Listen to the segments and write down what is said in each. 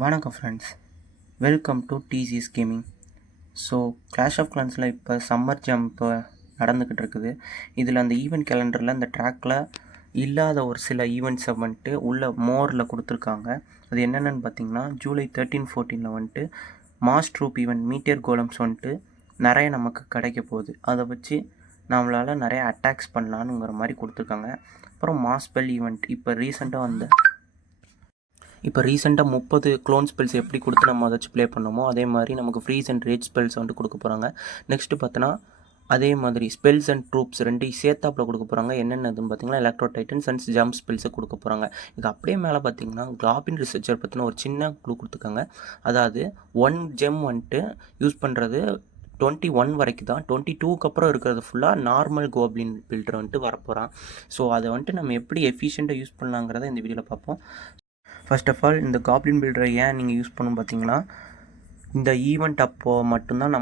வணக்கம் friends, welcome to TCS gaming. So clash of கிளான்ஸில் இப்போ சம்மர் ஜாம் இப்போ நடந்துக்கிட்டு இருக்குது. இதில் அந்த ஈவெண்ட் கேலண்டரில் அந்த ட்ராக்கில் இல்லாத ஒரு சில ஈவெண்ட்ஸை வந்துட்டு உள்ள மோரில் கொடுத்துருக்காங்க. அது என்னென்னு பார்த்தீங்கன்னா, ஜூலை 13-14 வந்துட்டு மாஸ் ட்ரூப் ஈவெண்ட் மீட்டியர் கோலம்ஸ் வந்துட்டு நிறைய நமக்கு கிடைக்க போகுது. அதை வச்சு நம்மளால் நிறைய அட்டாக்ஸ் பண்ணலான்னுங்கிற மாதிரி கொடுத்துருக்காங்க. அப்புறம் மாஸ் பெல் ஈவெண்ட் இப்போ ரீசெண்டாக 30 க்ளோன் ஸ்பெல்ஸ் எப்படி கொடுத்து நம்ம அதை வச்சு ப்ளே பண்ணோமோ அதே மாதிரி நமக்கு ஃப்ரீஸ் அண்ட் ரேஜ் ஸ்பெல்ஸ் வந்துட்டு கொடுக்க போகிறாங்க. நெக்ஸ்ட்டு பார்த்தோன்னா அதே மாதிரி ஸ்பெல்ஸ் அண்ட் ட்ரூப்ஸ் ரெண்டையும் சேர்த்தாப்பில் கொடுக்க போகிறாங்க. என்னென்னதுன்னு பார்த்தீங்கன்னா, எலக்ட்ரோ டைட்டன்ஸ் அண்ட் ஜம்ப் ஸ்பெல்ஸை கொடுக்க போகிறாங்க. இது அப்படியே மேலே பார்த்தீங்கன்னா கிளாபின் ரிசர்ச்சர் பற்றின ஒரு சின்ன குழு கொடுத்துருக்காங்க. அதாவது 1 ஜெம் வந்துட்டு யூஸ் பண்ணுறது 21 வரைக்கும் தான். 22க்கு அப்புறம் இருக்கிறது ஃபுல்லாக நார்மல் கோப்ளின் பில்டர் வந்துட்டு வரப்போகிறான். ஸோ அதை வந்துட்டு நம்ம எப்படி எஃபிஷியண்ட்டாக யூஸ் பண்ணலாங்கிறத இந்த வீடியோவில் பார்ப்போம். ஃபர்ஸ்ட் ஆஃப் ஆல், இந்த காப்ளின் பில்டரை ஏன் நீங்கள் யூஸ் பண்ணணும் பார்த்தீங்கன்னா, இந்த ஈவெண்ட் அப்போது மட்டும்தான்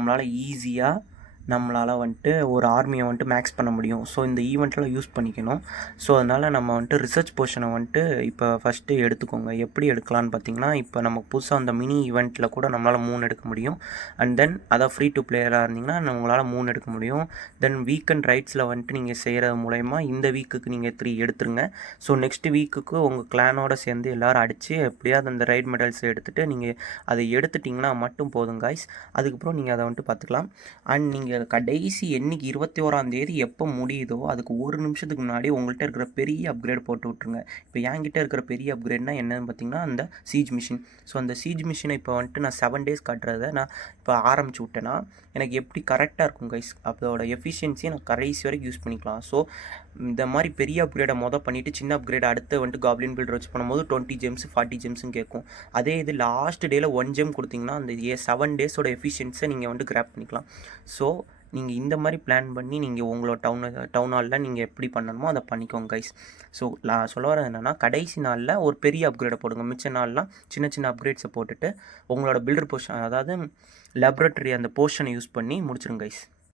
நம்மளால் வந்துட்டு ஒரு ஆர்மியை வந்துட்டு மேக்ஸ் பண்ண முடியும். ஸோ இந்த ஈவெண்ட்டில் யூஸ் பண்ணிக்கணும். ஸோ அதனால் நம்ம வந்துட்டு ரிசர்ச் போர்ஷனை வந்துட்டு இப்போ ஃபஸ்ட்டு எடுத்துக்கோங்க. எப்படி எடுக்கலான்னு பார்த்தீங்கன்னா, இப்போ நம்ம புதுசாக அந்த மினி ஈவெண்ட்டில் கூட நம்மளால் 3 எடுக்க முடியும். அண்ட் தென் அதான் ஃப்ரீ டு பிளேயராக இருந்தீங்கன்னா உங்களால் 3 எடுக்க முடியும். தென் வீக்கெண்ட் ரைட்ஸில் வந்துட்டு நீங்கள் செய்கிறது மூலயமா இந்த வீக்குக்கு நீங்கள் 3 எடுத்துருங்க. ஸோ நெக்ஸ்ட் வீக்குக்கு உங்கள் கிளானோட சேர்ந்து எல்லோரும் அடித்து எப்படியாவது அந்த ரைட் மெடல்ஸ் எடுத்துகிட்டு நீங்கள் அதை எடுத்துட்டிங்கன்னா மட்டும் போதும் காய்ஸ். அதுக்கப்புறம் நீங்கள் அதை வந்துட்டு பார்த்துக்கலாம். அண்ட் நீங்கள் கடைசி என்னைக்கு 21 எப்போ முடியுதோ அதுக்கு 1 நிமிஷத்துக்கு முன்னாடி உங்கள்கிட்ட இருக்கிற பெரிய அப்கிரேட் போட்டு விட்ருங்க. இப்போ என்கிட்ட இருக்கிற பெரிய அப்கிரேட்னா என்னன்னு பார்த்தீங்கன்னா, அந்த சீஜ் மிஷின். ஸோ அந்த சீஜ் மிஷினை இப்போ வந்துட்டு நான் 7 days காட்டுறதை நான் இப்போ ஆரம்பிச்சு விட்டேன்னா எனக்கு எப்படி கரெக்டாக இருக்கும் கைஸ். அதோட எஃபிஷியன்சியை நான் கடைசி வரைக்கும் யூஸ் பண்ணிக்கலாம். ஸோ இந்த மாதிரி பெரிய அப்கிரேடை பண்ணிவிட்டு சின்ன அப்கிரேட் அடுத்து வந்துட்டு காப்ளின் பில்டர் வச்சு பண்ணும்போது 20 gems 40 gemsன்னு கேட்கும். அதே இது லாஸ்ட் டேயில் 1 gem கொடுத்தீங்கன்னா அந்த 7 days எஃபிஷியன்ஸை நீங்கள் வந்துட்டு கிராப் பண்ணிக்கலாம். ஸோ நீங்கள் இந்த மாதிரி பிளான் பண்ணி நீங்கள் உங்களோட டவுன் ஹாலில் நீங்கள் எப்படி பண்ணணுமோ அதை பண்ணிக்கோங்க கைஸ். ஸோ நான் சொல்ல வரது என்னென்னா, கடைசி நாளில் ஒரு பெரிய அப்கிரேடை போடுங்க. மிச்ச நாள்லாம் சின்ன சின்ன அப்கிரேட்ஸை போட்டுட்டு உங்களோட பில்டர் போர்ஷன், அதாவது லேபரட்டரி அந்த போர்ஷனை யூஸ் பண்ணி முடிச்சிருங்க கைஸ்.